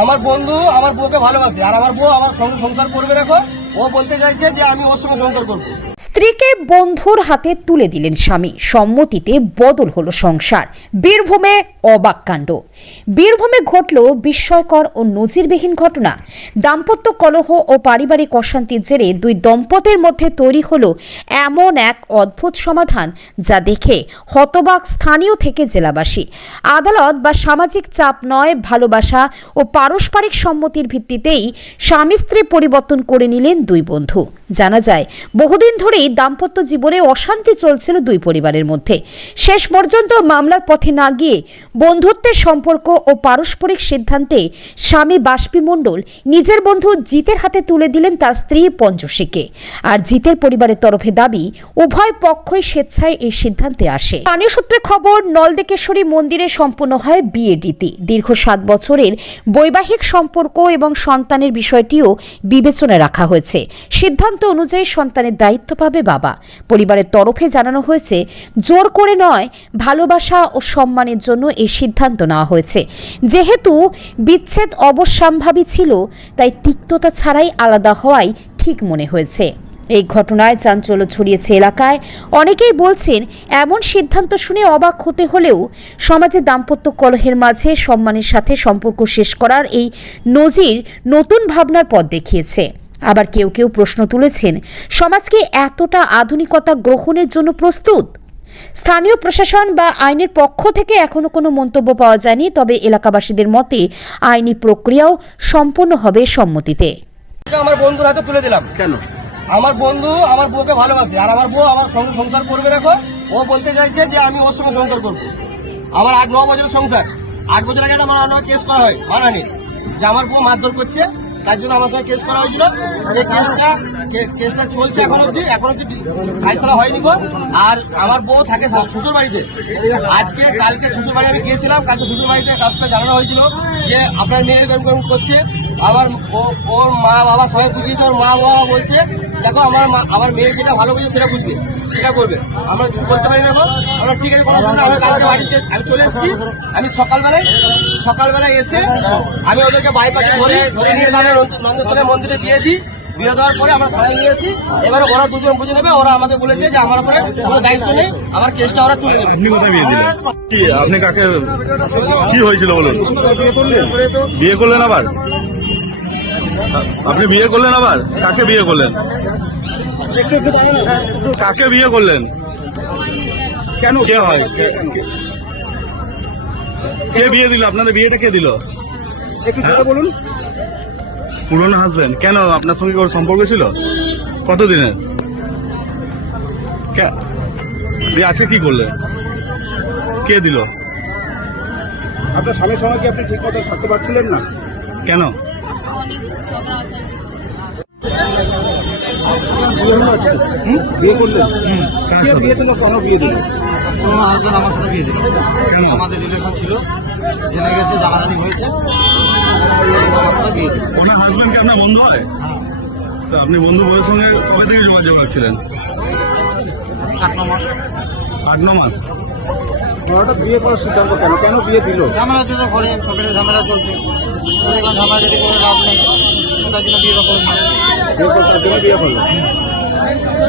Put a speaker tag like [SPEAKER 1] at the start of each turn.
[SPEAKER 1] আমার বন্ধু আমার বউকে ভালোবাসে, আর আমার বউ আমার সঙ্গে সংসার করবে দেখো ও বলতে চাইছে যে আমি ওর সঙ্গে সংসার করব।
[SPEAKER 2] স্ত্রীকে বন্ধুর হাতে তুলে দিলেন স্বামী। সম্মতিতে বদল হলো সংসার। বীরভূমে অবাক কাণ্ড। বীরভূমে ঘটল বিস্ময়কর ও নজিরবিহীন ঘটনা। দাম্পত্য কলহ ও পারিবারিক অশান্তির জেরে দুই দম্পতির মধ্যে তৈরি হলো এমন এক অদ্ভুত সমাধান যা দেখে হতবাক স্থানীয় থেকে জেলাবাসী। আদালত বা সামাজিক চাপ নয়, ভালোবাসা ও পারস্পরিক সম্মতির ভিত্তিতেই স্বামী স্ত্রী পরিবর্তন করে নিলেন দুই বন্ধু। জানা যায়, বহুদিন ধরেই দাম্পত্য জীবনে অশান্তি চলছিল দুই পরিবারের মধ্যে। শেষ পর্যন্ত মামলার পথে না গিয়ে বন্ধুত্বের সম্পর্ক ও পারস্পরিক সিদ্ধান্তে স্বামী বাষ্পী মণ্ডল নিজের বন্ধু জিতের হাতে তুলে দিলেন তার স্ত্রী পঞ্চশীকে আর জিতের পরিবারের তরফে দাবি, উভয় পক্ষই স্বেচ্ছায় এই সিদ্ধান্তে আসে। স্থানীয় সূত্রে খবর, নলদেকেশ্বরী মন্দিরে সম্পন্ন হয় বিয়ে রীতি। দীর্ঘ সাত বছরের বৈবাহিক সম্পর্ক এবং সন্তানের বিষয়টিও বিবেচনায় রাখা হয়েছে। সিদ্ধান্ত অনুযায়ী সন্তানের দায়িত্ব পাবে বাবা। পরিবারের তরফে জানানো হয়েছে, জোর করে নয়, ভালোবাসা ও সম্মানের জন্য এই সিদ্ধান্ত নেওয়া হয়েছে। যেহেতু বিচ্ছেদ অবশ্যম্ভাবী ছিল, তাই তিক্ততা ছাড়াই আলাদা হওয়াই ঠিক মনে হয়েছে। এই ঘটনায় চাঞ্চল্য ছড়িয়েছে এলাকায়। অনেকেই বলছেন, এমন সিদ্ধান্ত শুনে অবাক হতে হলেও সমাজে দাম্পত্য কলহের মাঝে সম্মানের সাথে সম্পর্ক শেষ করার এই নজির নতুন ভাবনার পথ দেখিয়েছে। আবার কেউ কেউ প্রশ্ন তুলেছেন সমাজকে এতটা আধুনিকতা গ্রহণের জন্য প্রস্তুত? স্থানীয় প্রশাসন বা আইনের পক্ষ থেকে এখনও কোনো মন্তব্য পাওয়া যায়নি তবে এলাকাবাসীদের মতে আইনি প্রক্রিয়াও সম্পূর্ণ হবে সম্মতিতে।
[SPEAKER 1] আমার বন্ধুর হাতে তুলে দিলাম।
[SPEAKER 3] কেন?
[SPEAKER 1] আমার বন্ধু আমার বউকে ভালোবাসে আর আমার বউ আমার সঙ্গে সংসার করবে দেখো। ও বলতে চাইছে যে আমি ওর সঙ্গে সংসার করব। আমার আট ন বছরের সংসার। আট বছর আগে আমার কেস করা হয় মানহানি যে আমার বউ মারধর করছে তার জন্য আমার সঙ্গে কেস করা হয়েছিল। সেই কেসটা কেসটা চলছে এখন অব্দি এখন অব্দি ফাইসলা হয়নি গো। আর আমার বউ থাকে শ্বশুর বাড়িতে আজকে, কালকে শ্বশুর বাড়ি আমি গিয়েছিলাম, কালকে শ্বশুর বাড়িতে কাউকে জানানো হয়েছিল যে আপনার মেয়ে এরকম এরকম করছে। আবার ওর মা বাবা সবাই বুঝিয়েছে, ওর মা বাবা বলছে, দেখো, আমার আমার মেয়ে যেটা ভালো বুঝে সেটা বুঝবে, সেটা করবে। আমরা কিছু বলতে পারি না। আমরা ঠিক আছে হবে কালকে বাড়িতে আমি চলে এসেছি। আমি সকালবেলায় সকালবেলায় এসে আমি ওদেরকে বাইপাসে ধরে ধরে নিয়ে যাবে নন্দেশ্বরের মন্দিরে দিয়ে দিই। দিয়ে দেওয়ার পরে আমরা থানায় নিয়েছি এবারে ওরা দুজন বুঝে নেবে ওরা আমাদের বলেছে যে আমার উপরে কোনো দায়িত্ব নেই আমার কেসটা ওরা তুলে নেবে।
[SPEAKER 3] আপনি কোথায় বিয়ে দিলেন? আপনি কাকে কি হয়েছিল বলুন? বিয়ে করলেন আবার? আপনি বিয়ে করলেন আবার? কাকে বিয়ে করলেন? কাকে বিয়ে করলেন? কেন? কে হয়? কে বিয়ে দিল? আপনাদের বিয়েটা কে দিল?
[SPEAKER 1] একটু জোরে বলুন।
[SPEAKER 3] পুরনো হাজবেন্ড কেন? আপনার সঙ্গে ওর সম্পর্ক ছিল? কতদিনের? কে- দিয়ে আজকে কি করলে? কে দিল?
[SPEAKER 4] আপনার স্বামীর সঙ্গে কি আপনি ঠিক মতো থাকতে পারছিলেন না?
[SPEAKER 3] কেন?
[SPEAKER 4] বিয়ে? বিয়ে কেন
[SPEAKER 5] আমার সাথে বিয়ে
[SPEAKER 3] কেন?
[SPEAKER 5] আমাদের ছিল জেনে গেছে হয়েছে
[SPEAKER 3] আপনার বন্ধু হয় তো আপনি বন্ধু বউয়ের সঙ্গে কবে থেকে যোগাযোগ রাখছিলেন
[SPEAKER 5] আট ন মাস
[SPEAKER 3] আট ন মাস
[SPEAKER 4] বিয়ে করার সিদ্ধান্ত কেন কেন বিয়ে দিল
[SPEAKER 5] ঝামেলা চলছে ঘরে ঝামেলা চলছে ঝামেলা যদি করে লাভ নেই তার জন্য বিয়ে করলাম
[SPEAKER 4] ¿Qué pasa? ¿Qué pasa? ¿Qué pasa?